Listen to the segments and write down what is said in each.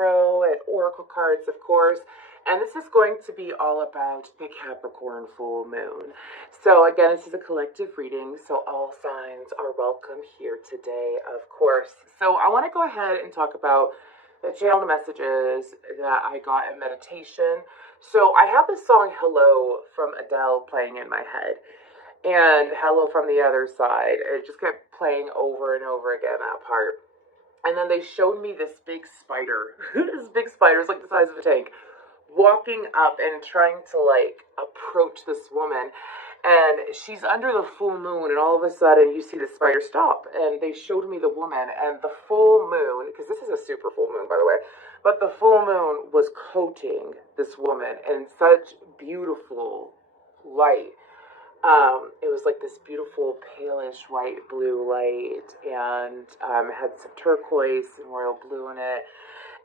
tarot and oracle cards, of course. And this is going to be all about the Capricorn full moon. So, again, this is a collective reading, so all signs are welcome here today, of course. So, I want to go ahead and talk about the channeled messages that I got in meditation. So, I have this song Hello from Adele playing in my head, and Hello from the Other Side. It just kept playing over and over again, that part. And then they showed me this big spider. This big spider is like the size of a tank, walking up and trying to like approach this woman. And she's under the full moon, and all of a sudden you see the spider stop. And they showed me the woman, and the full moon, because this is a super full moon, by the way, but the full moon was coating this woman in such beautiful light. It was like this beautiful palish white blue light, and had some turquoise and royal blue in it,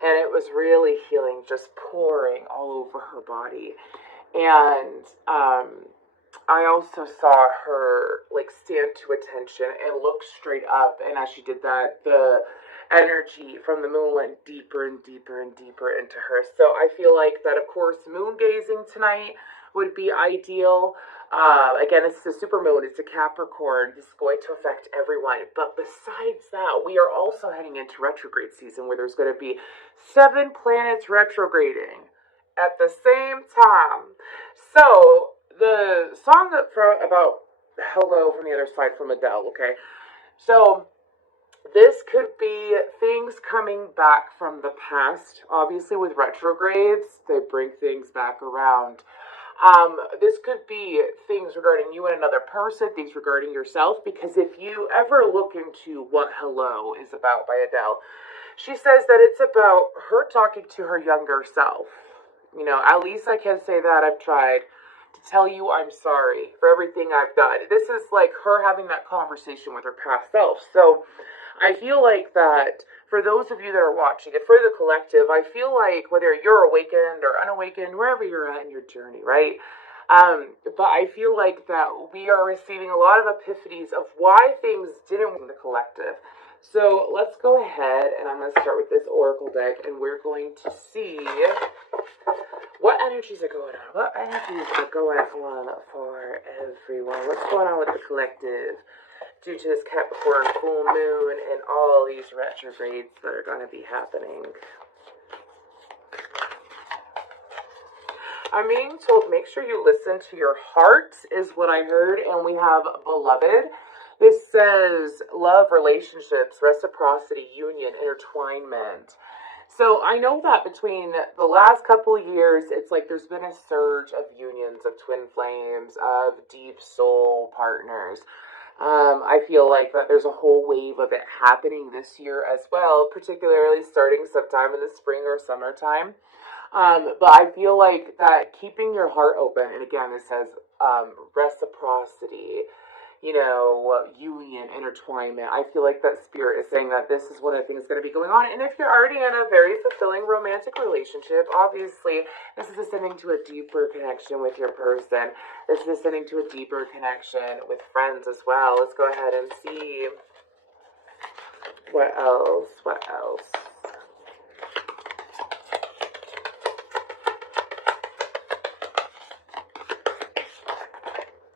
and it was really healing, just pouring all over her body. And I also saw her like stand to attention and look straight up, and as she did that, the energy from the moon went deeper and deeper and deeper into her. So I feel like that, of course, moon gazing tonight would be ideal. Again, it's a super moon, it's a Capricorn. This is going to affect everyone. But besides that, we are also heading into retrograde season, where there's going to be 7 planets retrograding at the same time. So the song about Hello from the Other Side from Adele, okay? So this could be things coming back from the past. Obviously, with retrogrades, they bring things back around. This could be things regarding you and another person, things regarding yourself, because if you ever look into what Hello is about by Adele, she says that it's about her talking to her younger self. You know, at least I can say that I've tried to tell you I'm sorry for everything I've done. This is like her having that conversation with her past self. So I feel like that for those of you that are watching it, for the collective, I feel like whether you're awakened or unawakened, wherever you're at in your journey, right? But I feel like that we are receiving a lot of epiphanies of why things didn't work in the collective. So let's go ahead, and I'm going to start with this oracle deck, and we're going to see what energies are going on. What energies are going on for everyone? What's going on with the collective due to this Capricorn full moon and all these retrogrades that are going to be happening? I'm being told make sure you listen to your heart is what I heard, and we have beloved. This says love, relationships, reciprocity, union, intertwinement. So I know that between the last couple of years, it's like there's been a surge of unions, of twin flames, of deep soul partners. I feel like that there's a whole wave of it happening this year as well, particularly starting sometime in the spring or summertime. But I feel like that keeping your heart open, and again, it says reciprocity, you know, union, intertwinement. I feel like that spirit is saying that this is one of the things going to be going on. And if you're already in a very fulfilling romantic relationship, obviously, this is ascending to a deeper connection with your person. This is ascending to a deeper connection with friends as well. Let's go ahead and see what else. What else?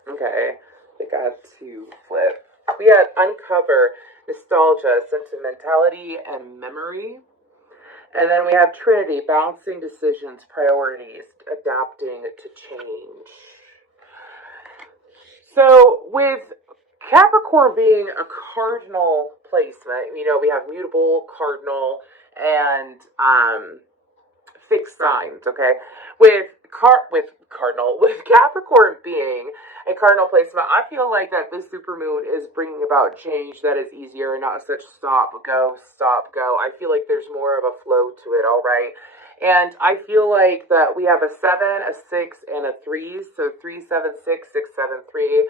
Okay. We got to flip. We had uncover, nostalgia, sentimentality, and memory. And then we have Trinity, balancing decisions, priorities, adapting to change. So with Capricorn being a cardinal placement, you know, we have mutable, cardinal, and fixed signs, okay? With cardinal, with Capricorn being a cardinal placement, I feel like that this supermoon is bringing about change that is easier and not such stop, go. I feel like there's more of a flow to it, all right? And I feel like that we have a 7, a 6, and a 3. So 3, 7, 6, 6, 7, 3.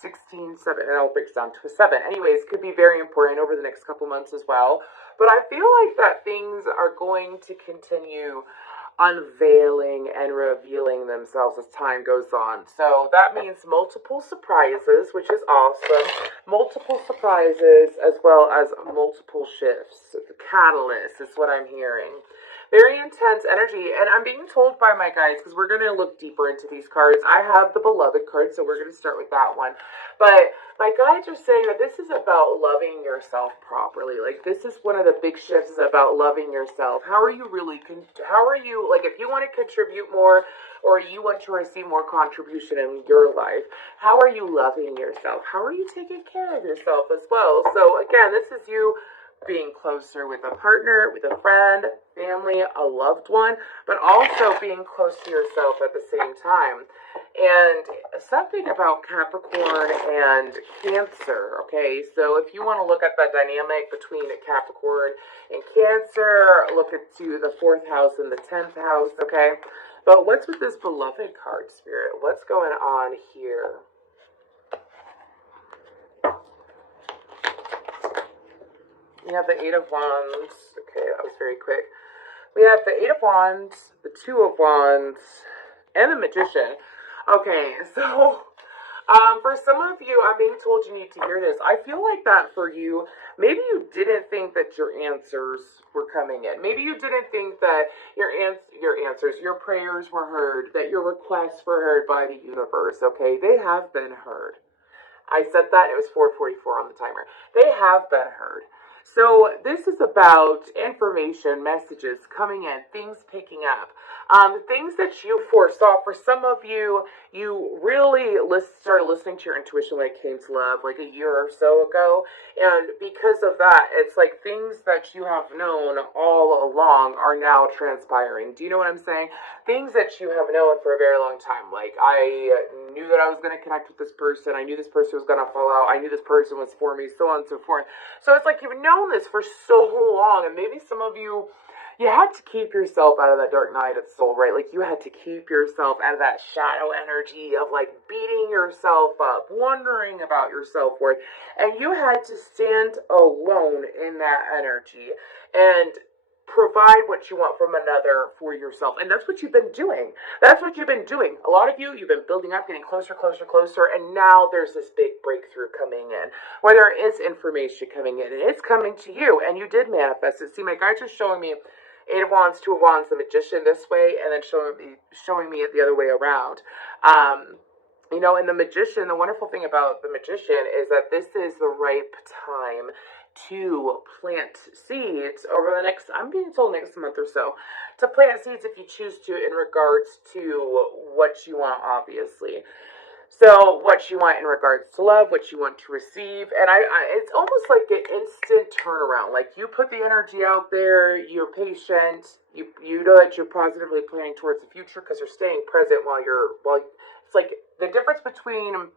16, 7, and it breaks down to a 7. Anyways, could be very important over the next couple months as well. But I feel like that things are going to continue unveiling and revealing themselves as time goes on. So that means multiple surprises, which is awesome. Multiple surprises as well as multiple shifts. The catalyst is what I'm hearing. Very intense energy, and I'm being told by my guides, because we're going to look deeper into these cards. I have the beloved card, so we're going to start with that one. But my guides are saying that this is about loving yourself properly. Like, this is one of the big shifts, is about loving yourself. How are you really, how are you, like, if you want to contribute more, or you want to receive more contribution in your life, how are you loving yourself? How are you taking care of yourself as well? So again, this is you being closer with a partner, with a friend, family, a loved one, but also being close to yourself at the same time. And something about Capricorn and Cancer, okay? So if you want to look at the dynamic between Capricorn and Cancer, look into the 4th house and the 10th house, okay? But what's with this beloved card, Spirit? What's going on here? We have the 8 of Wands. Okay, that was very quick. We have the 8 of Wands, the 2 of Wands, and the Magician. Okay, so for some of you, I'm being told you need to hear this. I feel like that for you, maybe you didn't think that your answers were coming in. Maybe you didn't think that your answers, your prayers were heard, that your requests were heard by the universe, okay? They have been heard. I said that, it was 4:44 on the timer. They have been heard. So this is about information, messages coming in, things picking up. Things that you foresaw. For some of you, you really started listening to your intuition when it came to love like a year or so ago. And because of that, it's like things that you have known all along are now transpiring. Do you know what I'm saying? Things that you have known for a very long time. Like, I knew that I was going to connect with this person. I knew this person was going to fall out. I knew this person was for me, so on and so forth. So it's like you've known this for so long, and maybe some of you, you had to keep yourself out of that dark night of the soul, right? Like, you had to keep yourself out of that shadow energy of, like, beating yourself up, wondering about your self-worth, and you had to stand alone in that energy and provide what you want from another for yourself. And that's what you've been doing. That's what you've been doing. A lot of you've been building up, getting closer, closer, closer, and now there's this big breakthrough coming in, where there is information coming in, and it's coming to you, and you did manifest it. See, my guides are showing me 8 of Wands, 2 of Wands, the Magician this way, and then showing me it the other way around. You know, and the Magician, the wonderful thing about the Magician is that this is the ripe time to plant seeds over the next, I'm being told next month or so, to plant seeds if you choose to in regards to what you want, obviously. So what you want in regards to love, what you want to receive, and it's almost like an instant turnaround. Like, you put the energy out there, you're patient, you know that you're positively planning towards the future because you're staying present while it's like the difference between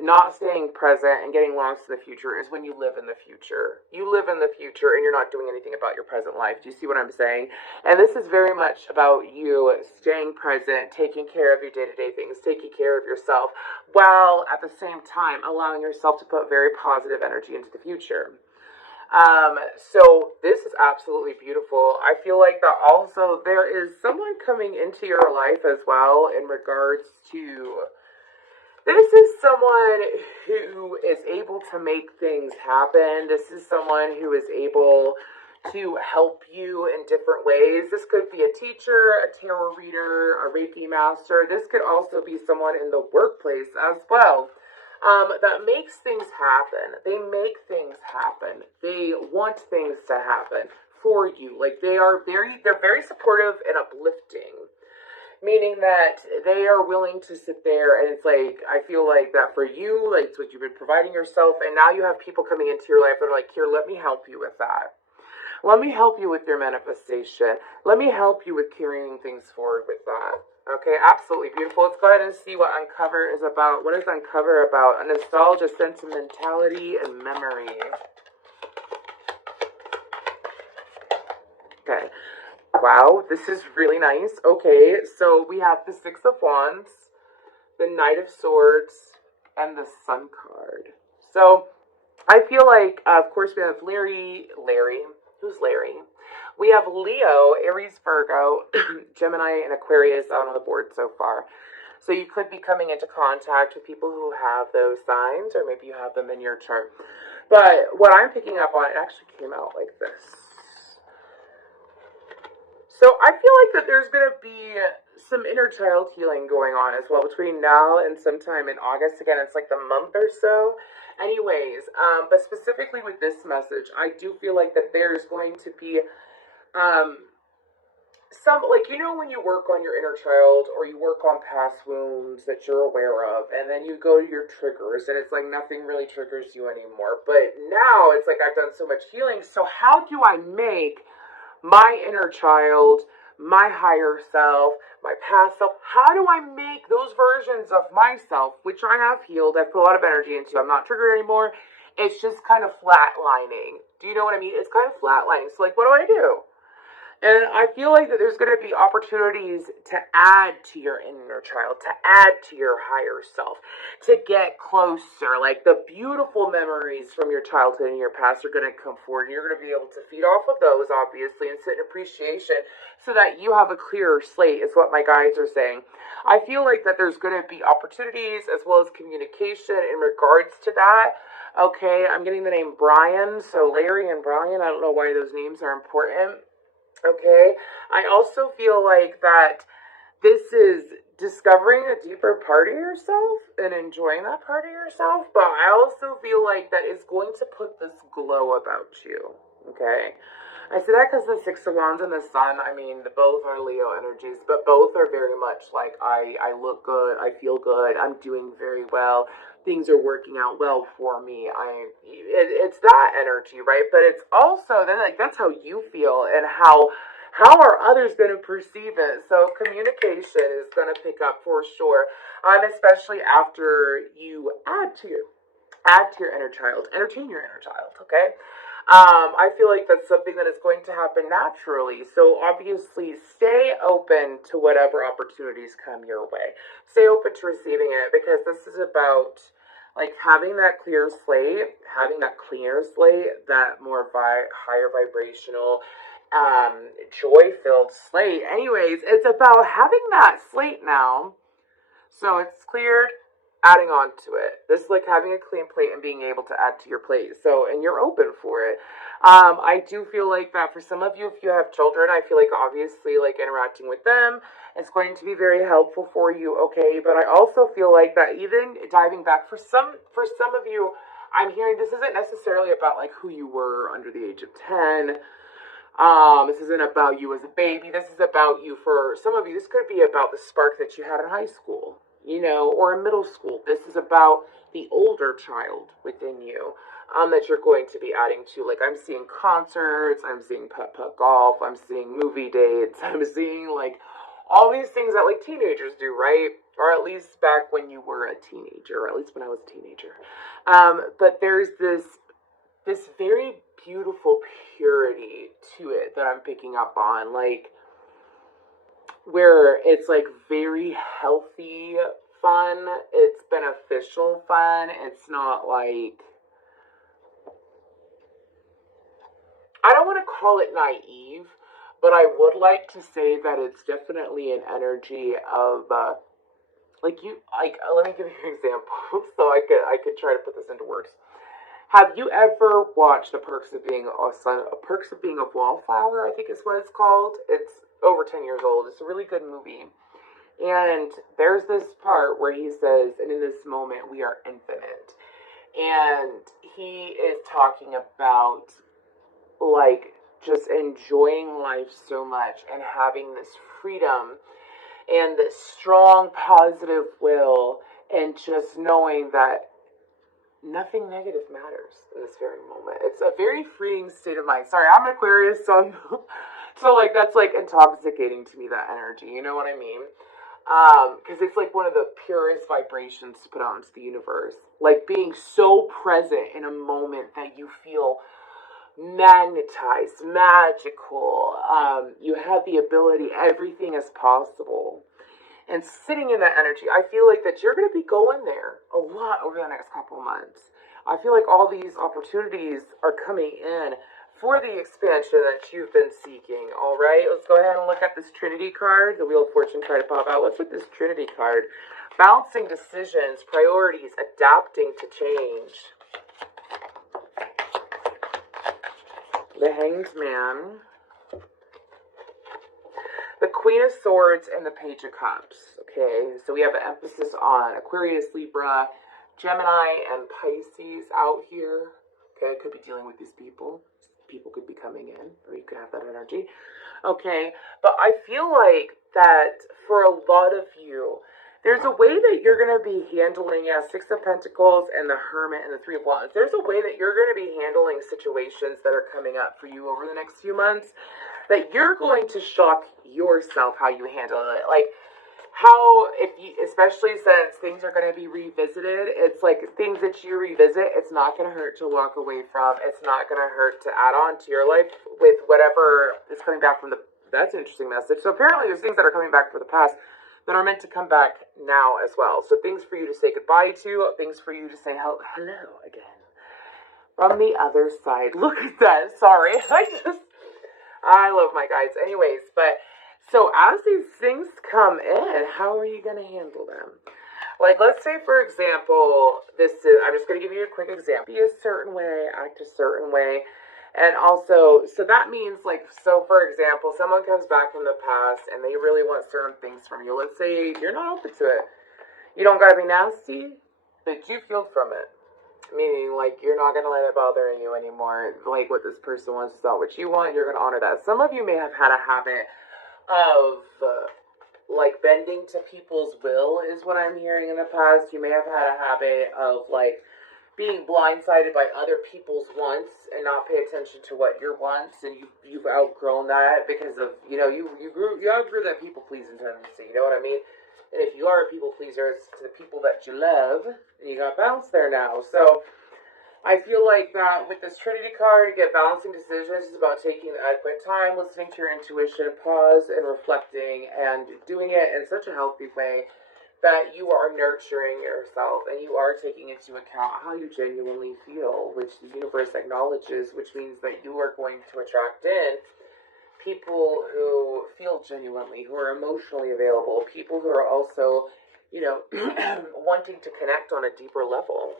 not staying present and getting lost in the future is when you live in the future. You live in the future and you're not doing anything about your present life. Do you see what I'm saying? And this is very much about you staying present, taking care of your day-to-day things, taking care of yourself, while at the same time allowing yourself to put very positive energy into the future. So this is absolutely beautiful. I feel like that also there is someone coming into your life as well in regards to, this is someone who is able to make things happen. This is someone who is able to help you in different ways. This could be a teacher, a tarot reader, a Reiki master. This could also be someone in the workplace as well. That makes things happen. They make things happen. They want things to happen for you. Like, they're very supportive and uplifting. Meaning that they are willing to sit there, and it's like, I feel like that for you, like, it's what you've been providing yourself, and now you have people coming into your life that are like, here, let me help you with that. Let me help you with your manifestation. Let me help you with carrying things forward with that. Okay, absolutely beautiful. Let's go ahead and see what Uncover is about. What is Uncover about? A nostalgia, sentimentality, and memory. Okay. Wow, this is really nice. Okay, so we have the 6 of Wands, the Knight of Swords, and the Sun card. So I feel like, of course, we have Larry. Who's Larry? We have Leo, Aries, Virgo, Gemini, and Aquarius out on the board so far. So you could be coming into contact with people who have those signs, or maybe you have them in your chart. But what I'm picking up on, it actually came out like this. So I feel like that there's going to be some inner child healing going on as well between now and sometime in August. Again, it's like the month or so. Anyways, but specifically with this message, I do feel like that there's going to be um, some, like, you know, when you work on your inner child or you work on past wounds that you're aware of, and then you go to your triggers and it's like nothing really triggers you anymore. But now it's like I've done so much healing. So how do I make my inner child, my higher self, my past self, how do I make those versions of myself, which I have healed, I've put a lot of energy into, I'm not triggered anymore, it's just kind of flatlining. Do you know what I mean? It's kind of flatlining. So like, what do I do? And I feel like that there's going to be opportunities to add to your inner child, to add to your higher self, to get closer. Like the beautiful memories from your childhood and your past are going to come forward. And you're going to be able to feed off of those, obviously, and sit in appreciation so that you have a clearer slate, is what my guides are saying. I feel like that there's going to be opportunities as well as communication in regards to that. Okay, I'm getting the name Brian. So Larry and Brian, I don't know why those names are important. Okay, I also feel like that this is discovering a deeper part of yourself and enjoying that part of yourself, but I also feel like that it's going to put this glow about you. Okay, I say that because the Six of Wands and the Sun, I mean, both are Leo energies, but both are very much like I look good, I feel good, I'm doing very well, things are working out well for me. It's that energy, right? But it's also then like that's how you feel and how are others going to perceive it? So communication is going to pick up for sure, especially after you add to your inner child, entertain your inner child. Okay. I feel like that's something that is going to happen naturally. So obviously, stay open to whatever opportunities come your way. Stay open to receiving it because this is about like having that clear slate, having that cleaner slate, that more higher vibrational, joy-filled slate. Anyways, it's about having that slate now. So it's cleared, adding on to it. This is like having a clean plate and being able to add to your plate. So, and you're open for it. I do feel like that for some of you, if you have children, I feel like obviously like interacting with them is going to be very helpful for you. Okay, but I also feel like that even diving back for some of you, I'm hearing this isn't necessarily about like who you were under the age of 10. This isn't about you as a baby. This is about you for some of you. This could be about the spark that you had in high school, you know, or in middle school. This is about the older child within you that you're going to be adding to. Like I'm seeing concerts, I'm seeing putt-putt golf, I'm seeing movie dates, I'm seeing like all these things that like teenagers do, right? Or at least back when you were a teenager, or at least when I was a teenager. But there's this very beautiful purity to it that I'm picking up on, like where it's like very healthy fun, it's beneficial fun, it's not like, I don't want to call it naive, but I would like to say that it's definitely an energy of like you like let me give you an example so I could try to put this into words. Have you ever watched The Perks of Being a Son, Perks of Being a Wallflower, I think is what it's called. It's over 10 years old. It's a really good movie. And there's this part where he says, and in this moment we are infinite. And he is talking about like just enjoying life so much and having this freedom and this strong positive will and just knowing that nothing negative matters in this very moment. It's a very freeing state of mind. Sorry, I'm an Aquarius, so so like that's like intoxicating to me, that energy. You know what I mean? Because it's like one of the purest vibrations to put out into the universe. Like being so present in a moment that you feel magnetized, magical. You have the ability, everything is possible. And sitting in that energy, I feel like that you're going to be going there a lot over the next couple of months. I feel like all these opportunities are coming in for the expansion that you've been seeking. All right, let's go ahead and look at this Trinity card. The Wheel of Fortune tried to pop out. What's with this Trinity card? Balancing decisions, priorities, adapting to change. The Hanged Man, the Queen of Swords, and the Page of Cups. Okay, so we have an emphasis on Aquarius, Libra, Gemini, and Pisces out here. Okay, I could be dealing with these people. People could be coming in, or you could have that energy. Okay, but I feel like that for a lot of you, there's a way that you're going to be handling, Six of Pentacles and the Hermit and the Three of Wands. There's a way that you're going to be handling situations that are coming up for you over the next few months that you're going to shock yourself how you handle it. Like, how, if you, especially since things are going to be revisited, it's like things that you revisit, it's not going to hurt to walk away from. It's not going to hurt to add on to your life with whatever is coming back from the, that's an interesting message. So apparently there's things that are coming back from the past that are meant to come back now as well. So things for you to say goodbye to, things for you to say hello again. From the other side. Look at that. Sorry. I love my guides. Anyways, but so as these things come in, how are you going to handle them? Like, let's say, for example, I'm just going to give you a quick example. Be a certain way, act a certain way. And also, so that means, like, so for example, someone comes back from the past and they really want certain things from you. Let's say you're not open to it. You don't got to be nasty, but you feel from it. Meaning, like, you're not going to let it bother you anymore. Like, what this person wants is not what you want. You're going to honor that. Some of you may have had a habit of, like, bending to people's will is what I'm hearing in the past. You may have had a habit of, like, being blindsided by other people's wants and not pay attention to what your wants, and you've outgrown that because of, you outgrew that people-pleasing tendency, you know what I mean? And if you are a people-pleaser, it's to the people that you love, and you got balance there now. So I feel like that with this Trinity card, you get balancing decisions. It's about taking the adequate time, listening to your intuition, pause, and reflecting, and doing it in such a healthy way that you are nurturing yourself, and you are taking into account how you genuinely feel, which the universe acknowledges, which means that you are going to attract in people who feel genuinely, who are emotionally available, people who are also, wanting to connect on a deeper level.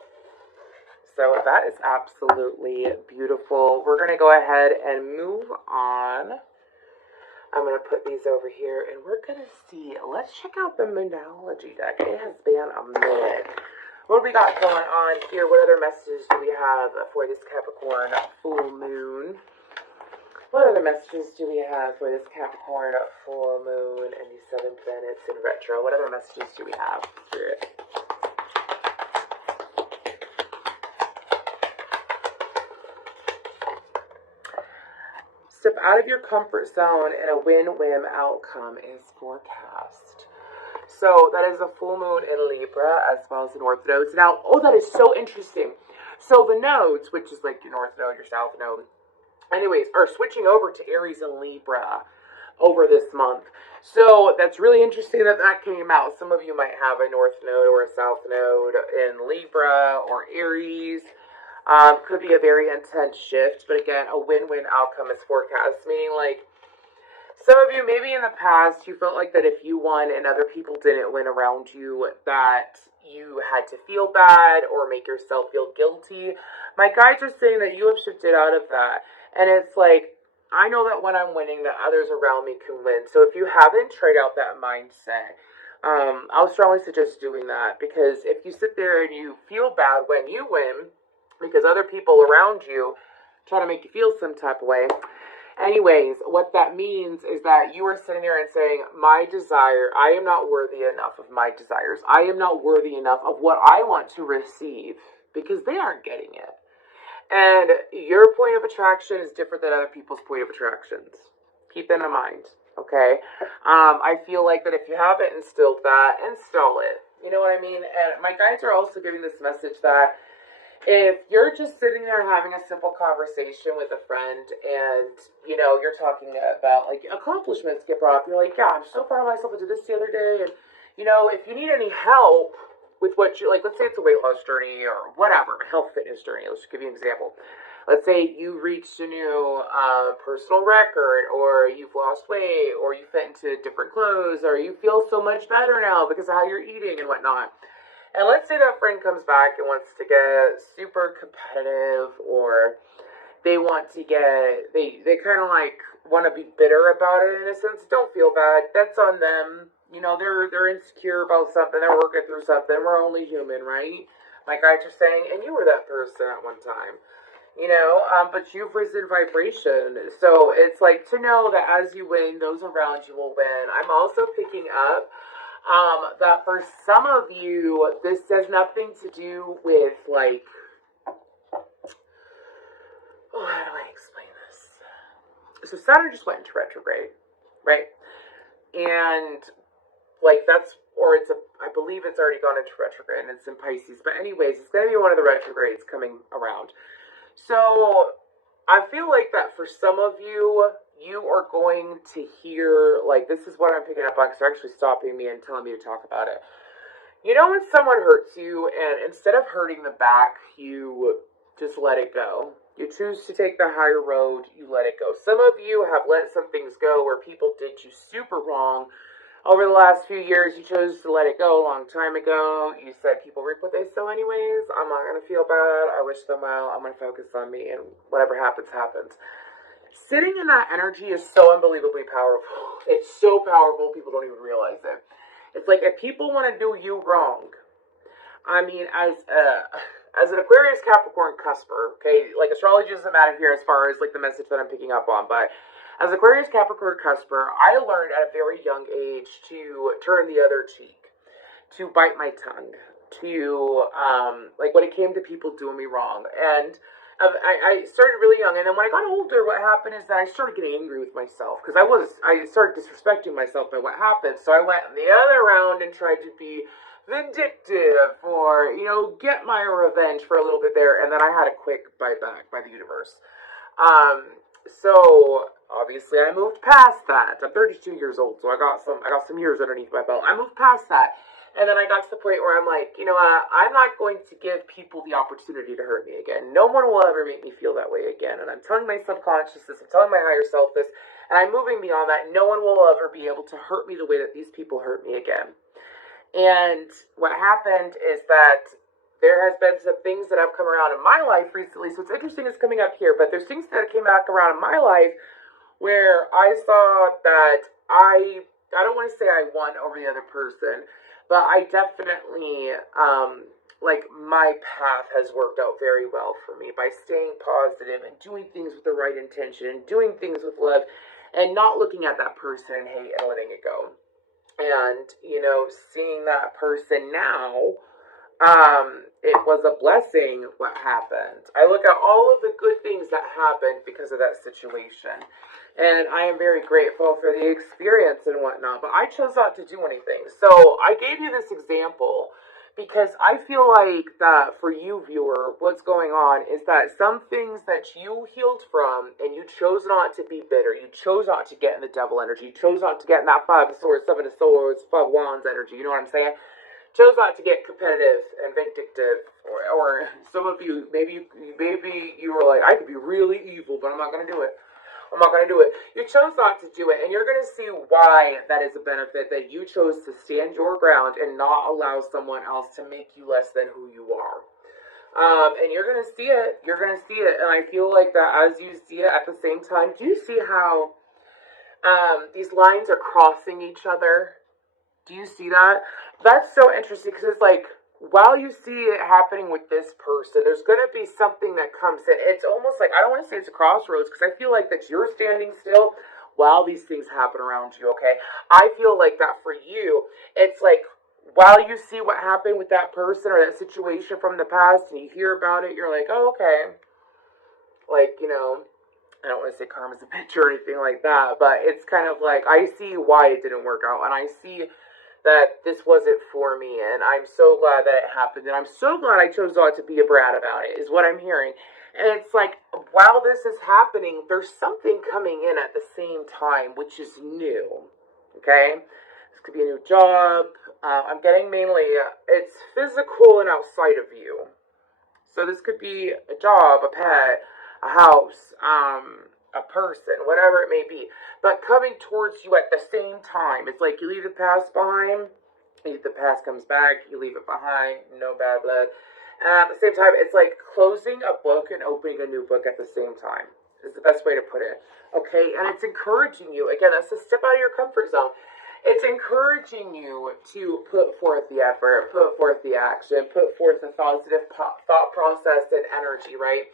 So that is absolutely beautiful. We're going to go ahead and move on. I'm going to put these over here, and we're going to see. Let's check out the Moonology deck. It has been a minute. What do we got going on here? What other messages do we have for this Capricorn full moon? What other messages do we have for this Capricorn full moon and these 7 planets in retro? What other messages do we have, Spirit? Step out of your comfort zone and a win-win outcome is forecast. So that is a full moon in Libra as well as the North Nodes. Now, that is so interesting. So the nodes, which is like your North Node, your South Node, anyways, are switching over to Aries and Libra over this month. So that's really interesting that came out. Some of you might have a North Node or a South Node in Libra or Aries. Could be a very intense shift, but again, a win-win outcome is forecast, meaning like some of you, maybe in the past, you felt like that if you won and other people didn't win around you, that you had to feel bad or make yourself feel guilty. My guides are saying that you have shifted out of that, and it's like, I know that when I'm winning, that others around me can win. So if you haven't tried out that mindset, I would strongly suggest doing that, because if you sit there and you feel bad when you win, because other people around you try to make you feel some type of way. Anyways, what that means is that you are sitting there and saying, my desire, I am not worthy enough of my desires. I am not worthy enough of what I want to receive, because they aren't getting it. And your point of attraction is different than other people's point of attractions. Keep that in mind, okay? I feel like that if you haven't instilled that, install it. You know what I mean? And my guides are also giving this message that if you're just sitting there having a simple conversation with a friend and, you're talking about, like, accomplishments get brought up, you're like, yeah, I'm so proud of myself. I did this the other day. And, if you need any help with what you, like, let's say it's a weight loss journey or whatever, health fitness journey. Let's just give you an example. Let's say you reached a new personal record, or you've lost weight, or you fit into different clothes, or you feel so much better now because of how you're eating and whatnot. And let's say that friend comes back and wants to get super competitive, or they want to get, they kind of like want to be bitter about it in a sense. Don't feel bad. That's on them. You know, they're insecure about something. They're working through something. We're only human, right? Like I just saying, and you were that person at one time. But you've risen vibration. So it's like to know that as you win, those around you will win. I'm also picking up that for some of you, this has nothing to do with like, oh, how do I explain this? So Saturn just went into retrograde, right? And like that's, or it's a, I believe it's already gone into retrograde and it's in Pisces. But anyways, it's going to be one of the retrogrades coming around. So I feel like that for some of you, you are going to hear, like, this is what I'm picking up on because they're actually stopping me and telling me to talk about it. You know when someone hurts you and instead of hurting them back, you just let it go. You choose to take the higher road, you let it go. Some of you have let some things go where people did you super wrong. Over the last few years, you chose to let it go a long time ago. You said people reap what they sow anyways. I'm not going to feel bad. I wish them well. I'm going to focus on me and whatever happens, happens. Sitting in that energy is so unbelievably powerful. It's so powerful, people don't even realize it. It's like if people want to do you wrong, I mean, as an Aquarius Capricorn cusper, okay, like astrology doesn't matter here as far as like the message that I'm picking up on, but as Aquarius Capricorn cusper, I learned at a very young age to turn the other cheek, to bite my tongue, to like when it came to people doing me wrong, and I started really young, and then when I got older, what happened is that I started getting angry with myself because I started disrespecting myself by what happened. So I went the other round and tried to be vindictive or get my revenge for a little bit there, and then I had a quick bite back by the universe. So obviously I moved past that. I'm 32 years old, so I got some years underneath my belt. I moved past that. And then I got to the point where I'm like, I'm not going to give people the opportunity to hurt me again. No one will ever make me feel that way again. And I'm telling my subconscious this, I'm telling my higher self this, and I'm moving beyond that. No one will ever be able to hurt me the way that these people hurt me again. And what happened is that there has been some things that have come around in my life recently. So it's interesting it's coming up here, but there's things that came back around in my life where I saw that I don't want to say I won over the other person, but I definitely, like my path has worked out very well for me by staying positive and doing things with the right intention and doing things with love and not looking at that person in hate and letting it go. And, seeing that person now, it was a blessing what happened. I look at all of the good things that happened because of that situation. And I am very grateful for the experience and whatnot, but I chose not to do anything. So I gave you this example because I feel like that for you, viewer, what's going on is that some things that you healed from and you chose not to be bitter, you chose not to get in the devil energy, you chose not to get in that five of swords, seven of swords, five of wands energy, you know what I'm saying? Chose not to get competitive and vindictive, or some of you, maybe you were like, I could be really evil, but I'm not going to do it. I'm not going to do it. You chose not to do it, and you're going to see why that is a benefit, that you chose to stand your ground and not allow someone else to make you less than who you are. And you're going to see it. You're going to see it, and I feel like that as you see it at the same time, do you see how these lines are crossing each other? Do you see that? That's so interesting because it's like, while you see it happening with this person, there's going to be something that comes in. It's almost like, I don't want to say it's a crossroads because I feel like that you're standing still while these things happen around you, okay? I feel like that for you, it's like, while you see what happened with that person or that situation from the past and you hear about it, you're like, oh, okay. Like, I don't want to say karma's a bitch or anything like that, but it's kind of like, I see why it didn't work out, and I see that this wasn't for me, and I'm so glad that it happened, and I'm so glad I chose not to be a brat about it, is what I'm hearing. And it's like, while this is happening, there's something coming in at the same time, which is new, okay? This could be a new job. I'm getting mainly, it's physical and outside of you. So this could be a job, a pet, a house, a person, whatever it may be, but coming towards you at the same time. It's like you leave the past behind, if the past comes back, you leave it behind, no bad blood. And at the same time, it's like closing a book and opening a new book at the same time. Is the best way to put it. Okay, and it's encouraging you. Again, that's a step out of your comfort zone. It's encouraging you to put forth the effort, put forth the action, put forth the positive thought process and energy, right?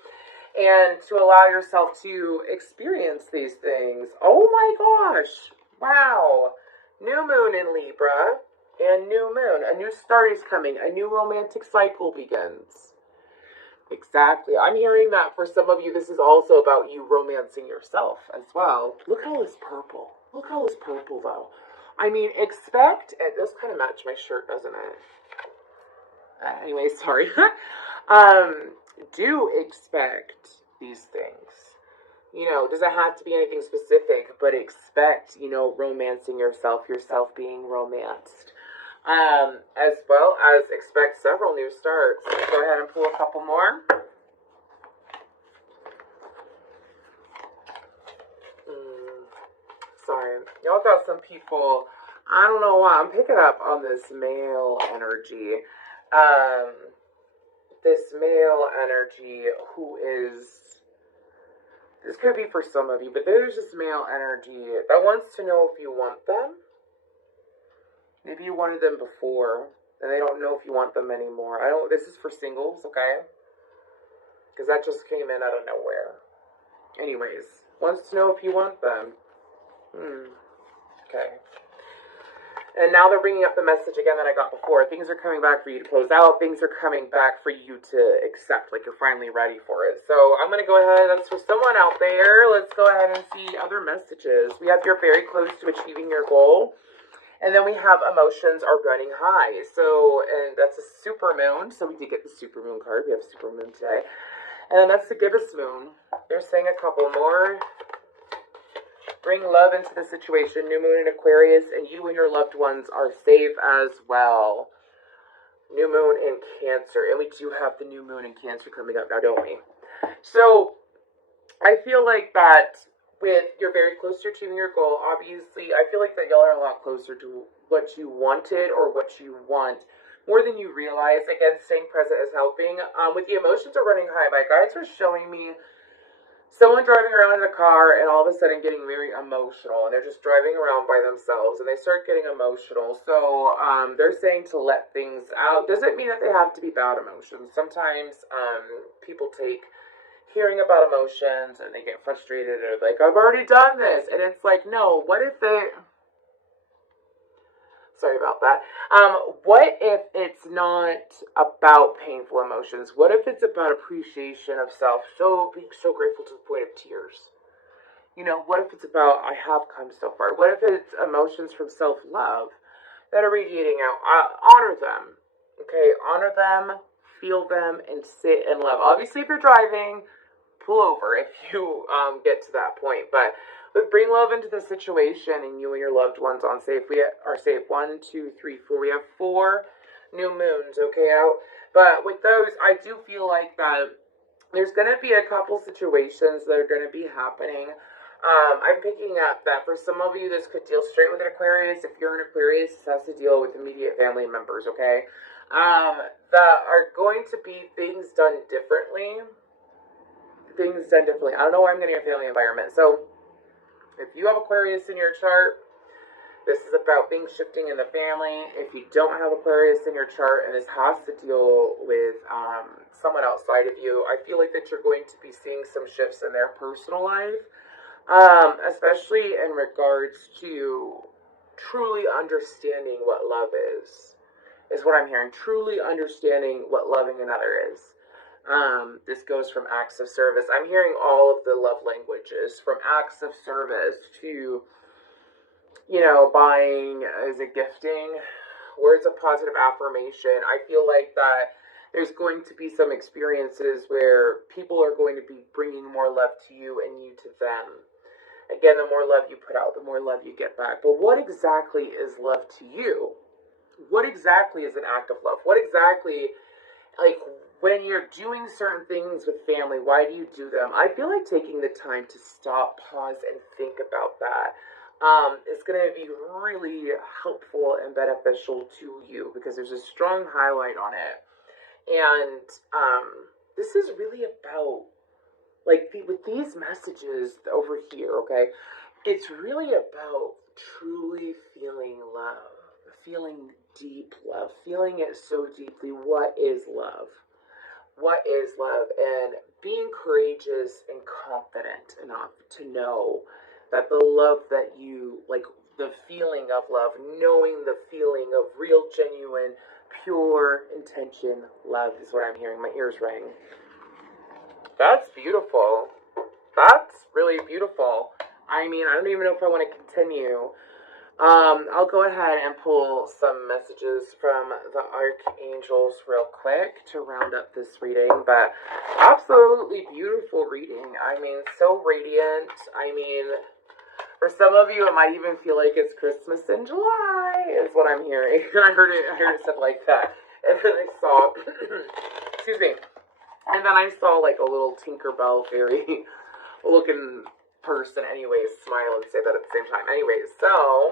And to allow yourself to experience these things. Oh my gosh. Wow. New moon in Libra and new moon. A new start is coming. A new romantic cycle begins. Exactly. I'm hearing that for some of you, this is also about you romancing yourself as well. Look at all this purple. Look at all this purple, though. I mean, expect, it does kind of match my shirt, doesn't it? Anyway, sorry. Do expect these things. You know, doesn't have to be anything specific, but expect, you know, romancing yourself being romanced. As well as expect several new starts. Let's go ahead and pull a couple more. Sorry. Y'all got some people, I don't know why, I'm picking up on this male energy. This male energy who is, this could be for some of you, but there's this male energy that wants to know if you want them. Maybe you wanted them before, and they don't know if you want them anymore. This is for singles, okay? Because that just came in out of nowhere. Anyways, wants to know if you want them. Okay. And now they're bringing up the message again that I got before. Things are coming back for you to close out. Things are coming back for you to accept, like you're finally ready for it. So I'm going to go ahead, that's for someone out there. Let's go ahead and see other messages. We have you're very close to achieving your goal. And then we have emotions are running high. So, and that's a super moon. So we did get the super moon card. We have super moon today. And then that's the gibbous moon. They're saying a couple more. Bring love into the situation. New moon in Aquarius. And you and your loved ones are safe as well. New moon in Cancer. And we do have the new moon in Cancer coming up now, don't we? So, I feel like that you're very close to achieving your goal. Obviously, I feel like that y'all are a lot closer to what you wanted or what you want more than you realize. Again, staying present is helping. With the emotions are running high, my guides are showing me someone driving around in a car and all of a sudden getting very emotional, and they're just driving around by themselves and they start getting emotional. So they're saying to let things out. Doesn't mean that they have to be bad emotions. Sometimes people take hearing about emotions and they get frustrated or like, I've already done this. And it's like, no, what if sorry about that. What if it's not about painful emotions? What if it's about appreciation of self? So being so grateful to the point of tears. You know, what if it's about, I have come so far? What if it's emotions from self-love that are radiating out? Honor them. Okay, honor them, feel them, and sit and love. Obviously, if you're driving, pull over if you get to that point. But with bring love into the situation and you and your loved ones on safe, we are safe. 1, 2, 3, 4. We have 4 new moons, okay, out. But with those, I do feel like that there's going to be a couple situations that are going to be happening. I'm picking up that for some of you, this could deal straight with an Aquarius. If you're an Aquarius, this has to deal with immediate family members, okay? That are going to be things done differently. I don't know why I'm getting a family environment. So, if you have Aquarius in your chart, this is about things shifting in the family. If you don't have Aquarius in your chart, and this has to deal with someone outside of you, I feel like that you're going to be seeing some shifts in their personal life. Especially in regards to truly understanding what love is what I'm hearing. Truly understanding what loving another is. This goes from acts of service. I'm hearing all of the love languages, from acts of service to, you know, buying, is it gifting? Words of positive affirmation. I feel like that there's going to be some experiences where people are going to be bringing more love to you and you to them. Again, the more love you put out, the more love you get back. But what exactly is love to you? What exactly is an act of love? What exactly like when you're doing certain things with family, why do you do them? I feel like taking the time to stop, pause, and think about that is going to be really helpful and beneficial to you because there's a strong highlight on it. And this is really about, like, with these messages over here, okay, it's really about truly feeling love, feeling deep love, feeling it so deeply. What is love? What is love? And being courageous and confident enough to know that the love that you, like, the feeling of love, knowing the feeling of real, genuine, pure intention love is what I'm hearing. My ears ring. That's beautiful. That's really beautiful. I mean, I don't even know if I want to continue. I'll go ahead and pull some messages from the archangels real quick to round up this reading. But absolutely beautiful reading. I mean, so radiant. I mean, for some of you, it might even feel like it's Christmas in July, is what I'm hearing. I heard it said like that. And then I saw, excuse me, and then I saw like a little Tinkerbell fairy looking person, anyways, smile and say that at the same time. Anyways, so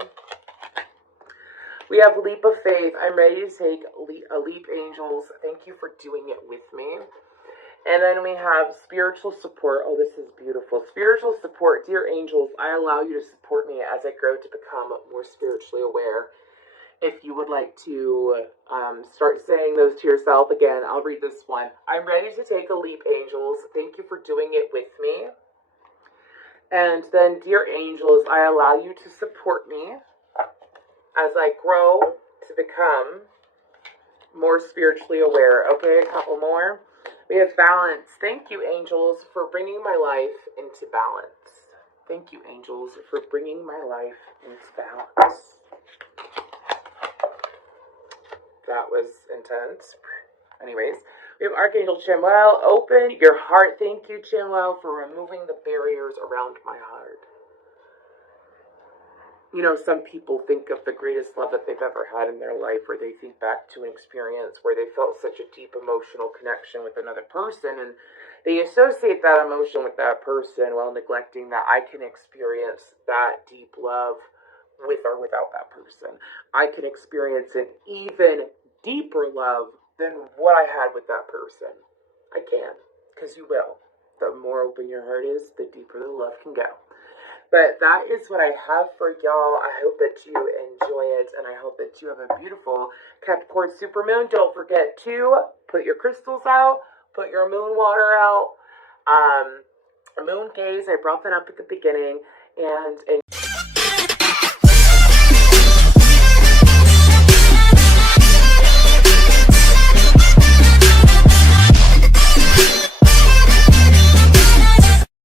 we have Leap of Faith. I'm ready to take a leap, angels. Thank you for doing it with me. And then we have spiritual support. Oh, this is beautiful. Spiritual support. Dear angels, I allow you to support me as I grow to become more spiritually aware. If you would like to start saying those to yourself, again, I'll read this one. I'm ready to take a leap, angels. Thank you for doing it with me. And then, dear angels, I allow you to support me as I grow to become more spiritually aware. Okay, a couple more. We have balance. Thank you, angels, for bringing my life into balance. Thank you, angels, for bringing my life into balance. That was intense. Anyways, we have Archangel Chamuel. Open your heart. Thank you, Chamuel, for removing the barriers around my heart. You know, some people think of the greatest love that they've ever had in their life, or they think back to an experience where they felt such a deep emotional connection with another person, and they associate that emotion with that person while neglecting that I can experience that deep love with or without that person. I can experience an even deeper love than what I had with that person. I can, because you will. The more open your heart is, the deeper the love can go. But that is what I have for y'all. I hope that you enjoy it, and I hope that you have a beautiful Capricorn supermoon. Don't forget to put your crystals out, put your moon water out. Moon gaze, I brought that up at the beginning, and